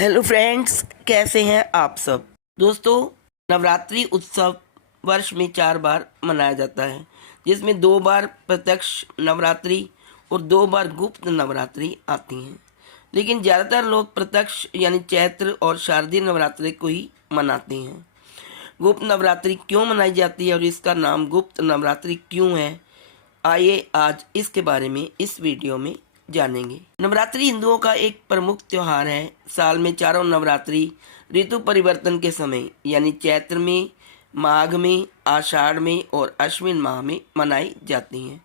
Hello friends, कैसे हैं आप सब। दोस्तों, नवरात्रि उत्सव वर्ष में 4 बार मनाया जाता है, जिसमें 2 बार प्रत्यक्ष नवरात्रि और 2 बार गुप्त नवरात्रि आती हैं। लेकिन ज़्यादातर लोग प्रत्यक्ष यानी चैत्र और शारदीय नवरात्रि को ही मनाते हैं। गुप्त नवरात्रि क्यों मनाई जाती है और इसका नाम गुप्त नवरात्रि क्यों है, आइए आज इसके बारे में इस वीडियो में जानेंगे। नवरात्रि हिंदुओं का एक प्रमुख त्योहार है। साल में चारों नवरात्रि ऋतु परिवर्तन के समय यानी चैत्र में, माघ में, आषाढ़ में और अश्विन माह में मनाई जाती हैं।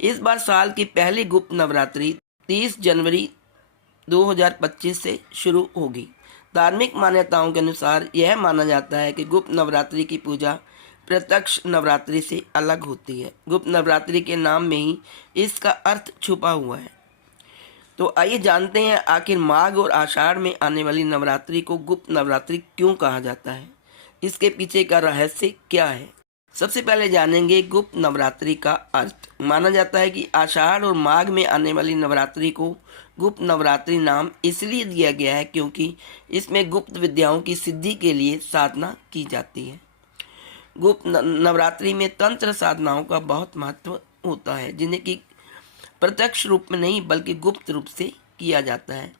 इस बार साल की पहली गुप्त नवरात्रि 30 जनवरी 2025 से शुरू होगी। धार्मिक मान्यताओं के अनुसार यह माना जाता है कि गुप्त नवरात्रि की पूजा प्रत्यक्ष नवरात्रि से अलग होती है। गुप्त नवरात्रि के नाम में ही इसका अर्थ छुपा हुआ है। तो आइए जानते हैं आखिर माघ और आषाढ़ में आने वाली नवरात्रि को गुप्त नवरात्रि क्यों कहा जाता है, इसके पीछे का रहस्य क्या है। सबसे पहले जानेंगे गुप्त नवरात्रि का अर्थ। माना जाता है कि आषाढ़ और माघ में आने वाली नवरात्रि को गुप्त नवरात्रि नाम इसलिए दिया गया है क्योंकि इसमें गुप्त विद्याओं की सिद्धि के लिए साधना की जाती है। गुप्त नवरात्रि में तंत्र साधनाओं का बहुत महत्व होता है, जिन्हें कि प्रत्यक्ष रूप में नहीं बल्कि गुप्त रूप से किया जाता है,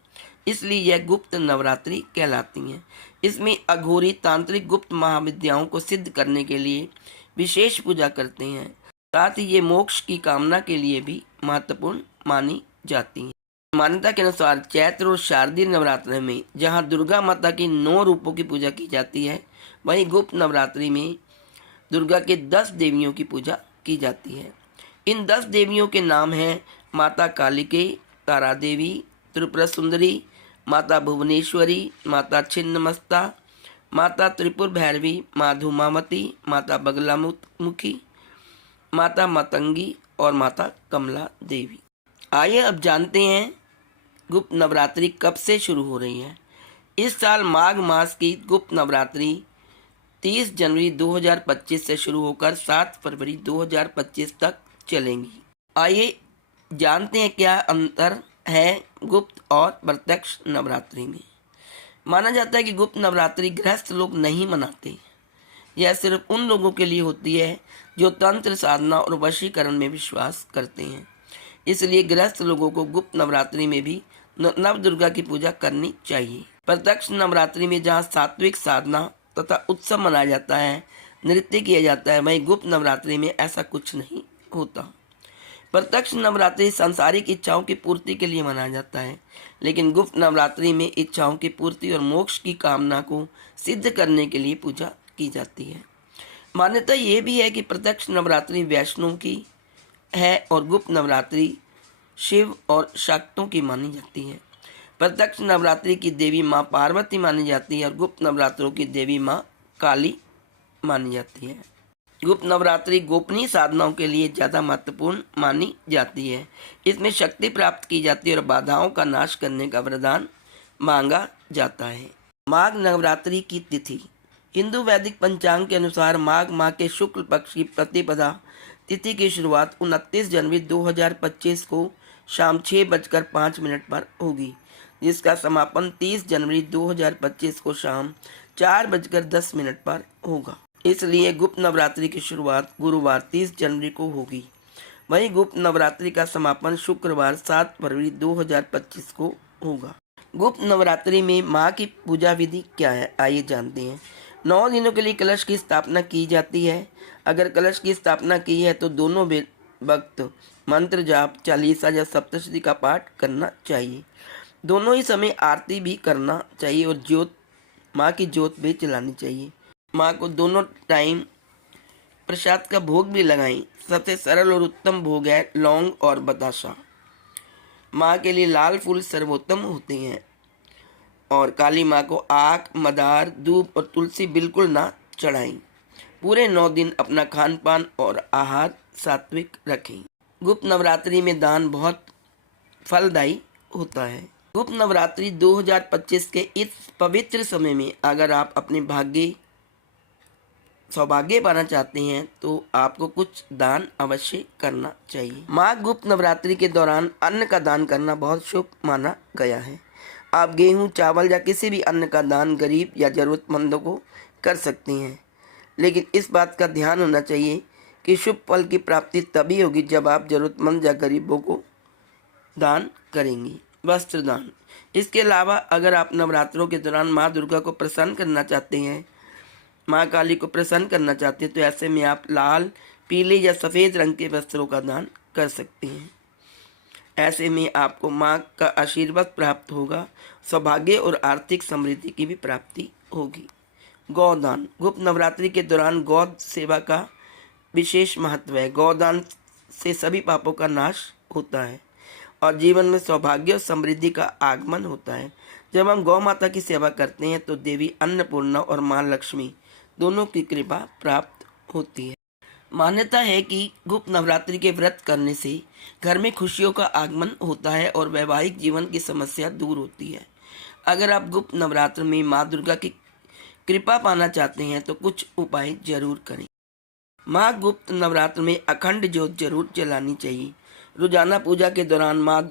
इसलिए यह गुप्त नवरात्रि कहलाती हैं। इसमें अघोरी तांत्रिक गुप्त महाविद्याओं को सिद्ध करने के लिए विशेष पूजा करते हैं। साथ ही ये मोक्ष की कामना के लिए भी महत्वपूर्ण मानी जाती हैं। मान्यता के अनुसार चैत्र और शारदीय नवरात्र में जहाँ दुर्गा माता की 9 रूपों की पूजा की जाती है, वहीं गुप्त नवरात्रि में दुर्गा के 10 देवियों की पूजा की जाती है। इन 10 देवियों के नाम हैं माता कालिके, तारा देवी, त्रिपुरा सुंदरी, माता भुवनेश्वरी, माता छिन्नमस्ता, माता त्रिपुर भैरवी, माँ धूमावती, माता बगलामुखी, माता मतंगी और माता कमला देवी। आइए अब जानते हैं गुप्त नवरात्रि कब से शुरू हो रही है। इस साल माघ मास की गुप्त नवरात्रि 30 जनवरी 2025 से शुरू होकर 7 फरवरी 2025 तक चलेंगी। आइए जानते हैं क्या अंतर है गुप्त और प्रत्यक्ष नवरात्रि में। माना जाता है कि गुप्त नवरात्रि गृहस्थ लोग नहीं मनाते। यह सिर्फ उन लोगों के लिए होती है जो तंत्र साधना और वशीकरण में विश्वास करते हैं। इसलिए गृहस्थ लोगों को गुप्त नवरात्रि में भी नव दुर्गा की पूजा करनी चाहिए। प्रत्यक्ष नवरात्रि में जहाँ सात्विक साधना तथा उत्सव मनाया जाता है, नृत्य किया जाता है, वहीं गुप्त नवरात्रि में ऐसा कुछ नहीं होता। प्रत्यक्ष नवरात्रि सांसारिक इच्छाओं की पूर्ति के लिए मनाया जाता है, लेकिन गुप्त नवरात्रि में इच्छाओं की पूर्ति और मोक्ष की कामना को सिद्ध करने के लिए पूजा की जाती है। मान्यता ये भी है कि प्रत्यक्ष नवरात्रि वैष्णव की है और गुप्त नवरात्रि शिव और शाक्तों की मानी जाती है। प्रत्यक्ष नवरात्रि की देवी माँ पार्वती मानी जाती है और गुप्त नवरात्रों की देवी माँ काली मानी जाती है। गुप्त नवरात्रि गोपनीय साधनाओं के लिए ज़्यादा महत्वपूर्ण मानी जाती है। इसमें शक्ति प्राप्त की जाती है और बाधाओं का नाश करने का वरदान मांगा जाता है। माघ नवरात्रि की तिथि। हिंदू वैदिक पंचांग के अनुसार माघ माह के शुक्ल पक्ष की प्रतिपदा तिथि की शुरुआत 29 जनवरी 2025 को शाम 6:05 पर होगी, जिसका समापन 30 जनवरी 2025 को शाम 4:10 पर होगा। इसलिए गुप्त नवरात्रि की शुरुआत गुरुवार 30 जनवरी को होगी। वहीं गुप्त नवरात्रि का समापन शुक्रवार 7 फरवरी 2025 को होगा। गुप्त नवरात्रि में माँ की पूजा विधि क्या है, आइए जानते हैं। 9 दिनों के लिए कलश की स्थापना की जाती है। अगर कलश की स्थापना की है तो दोनों वक्त मंत्र जाप, चालीसा या सप्तशती का पाठ करना चाहिए। दोनों ही समय आरती भी करना चाहिए और माँ की ज्योत भी जलानी चाहिए। माँ को दोनों टाइम प्रसाद का भोग भी लगाएं। सबसे सरल और उत्तम भोग है लौंग और बताशा। माँ के लिए लाल फूल सर्वोत्तम होते हैं और काली माँ को आक, मदार, दूब और तुलसी बिल्कुल ना चढ़ाएं। पूरे 9 दिन अपना खान पान और आहार सात्विक रखें। गुप्त नवरात्रि में दान बहुत फलदायी होता है। गुप्त नवरात्रि 2025 के इस पवित्र समय में अगर आप अपने सौभाग्य पाना चाहते हैं तो आपको कुछ दान अवश्य करना चाहिए। माँ गुप्त नवरात्रि के दौरान अन्न का दान करना बहुत शुभ माना गया है। आप गेहूं, चावल या किसी भी अन्न का दान गरीब या ज़रूरतमंदों को कर सकती हैं, लेकिन इस बात का ध्यान होना चाहिए कि शुभ फल की प्राप्ति तभी होगी जब आप ज़रूरतमंद या गरीबों को दान करेंगी। वस्त्र दान। इसके अलावा अगर आप नवरात्रों के दौरान माँ दुर्गा को प्रसन्न करना चाहते हैं, माँ काली को प्रसन्न करना चाहते हैं, तो ऐसे में आप लाल, पीले या सफ़ेद रंग के वस्त्रों का दान कर सकते हैं। ऐसे में आपको माँ का आशीर्वाद प्राप्त होगा, सौभाग्य और आर्थिक समृद्धि की भी प्राप्ति होगी। गौदान। गुप्त नवरात्रि के दौरान गौ सेवा का विशेष महत्व है। गौदान से सभी पापों का नाश होता है और जीवन में सौभाग्य और समृद्धि का आगमन होता है। जब हम गौ माता की सेवा करते हैं तो देवी अन्नपूर्णा और माँ लक्ष्मी दोनों की कृपा प्राप्त होती है। मान्यता है कि गुप्त नवरात्रि के व्रत करने से घर में खुशियों का आगमन होता है और वैवाहिक जीवन की समस्या दूर होती है। अगर आप गुप्त नवरात्र में माँ दुर्गा की कृपा पाना चाहते हैं तो कुछ उपाय जरूर करें। माँ गुप्त नवरात्र में अखंड ज्योत जरूर जलानी चाहिए। रोजाना पूजा के दौरान माँ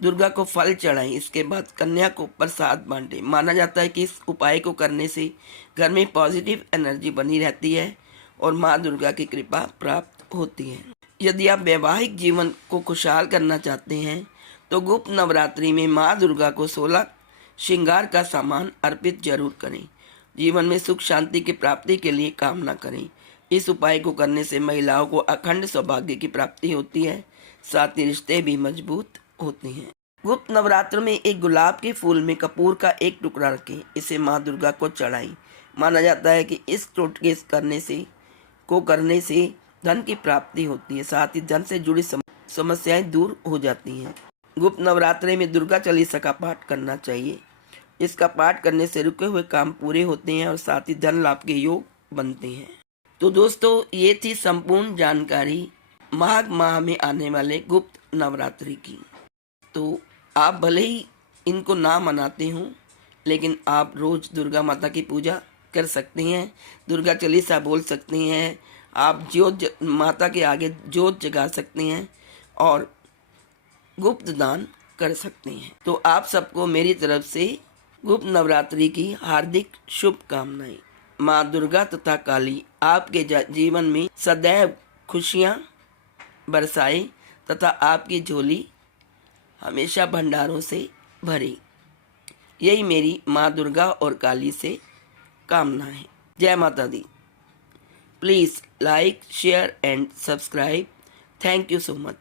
दुर्गा को फल चढ़ाएं, इसके बाद कन्या को प्रसाद बांटें। माना जाता है कि इस उपाय को करने से घर में पॉजिटिव एनर्जी बनी रहती है और माँ दुर्गा की कृपा प्राप्त होती है। यदि आप वैवाहिक जीवन को खुशहाल करना चाहते हैं तो गुप्त नवरात्रि में माँ दुर्गा को 16 श्रृंगार का सामान अर्पित जरूर करें। जीवन में सुख शांति की प्राप्ति के लिए कामना करें। इस उपाय को करने से महिलाओं को अखंड सौभाग्य की प्राप्ति होती है, साथ ही रिश्ते भी मजबूत होते हैं। गुप्त नवरात्र में एक गुलाब के फूल में कपूर का एक टुकड़ा रखें, इसे माँ दुर्गा को चढ़ाएं। माना जाता है कि इस टोटके करने से धन की प्राप्ति होती है, साथ ही धन से जुड़ी समस्याएं दूर हो जाती हैं। गुप्त नवरात्रि में दुर्गा चालीसा का पाठ करना चाहिए। इसका पाठ करने से रुके हुए काम पूरे होते हैं और साथ ही धन लाभ के योग बनते हैं। तो दोस्तों, ये थी संपूर्ण जानकारी माघ माह में आने वाले गुप्त नवरात्रि की। तो आप भले ही इनको ना मनाते हो, लेकिन आप रोज दुर्गा माता की पूजा कर सकते हैं, दुर्गा चालीसा बोल सकते हैं, आप माता के आगे ज्योत जगा सकते हैं और गुप्त दान कर सकते हैं। तो आप सबको मेरी तरफ से गुप्त नवरात्रि की हार्दिक शुभकामनाएं। माँ दुर्गा तथा काली आपके जीवन में सदैव खुशियाँ बरसाए तथा आपकी झोली हमेशा भंडारों से भरे। यही मेरी माँ दुर्गा और काली से कामना है। जय माता दी। Please like, share and subscribe. Thank you so much.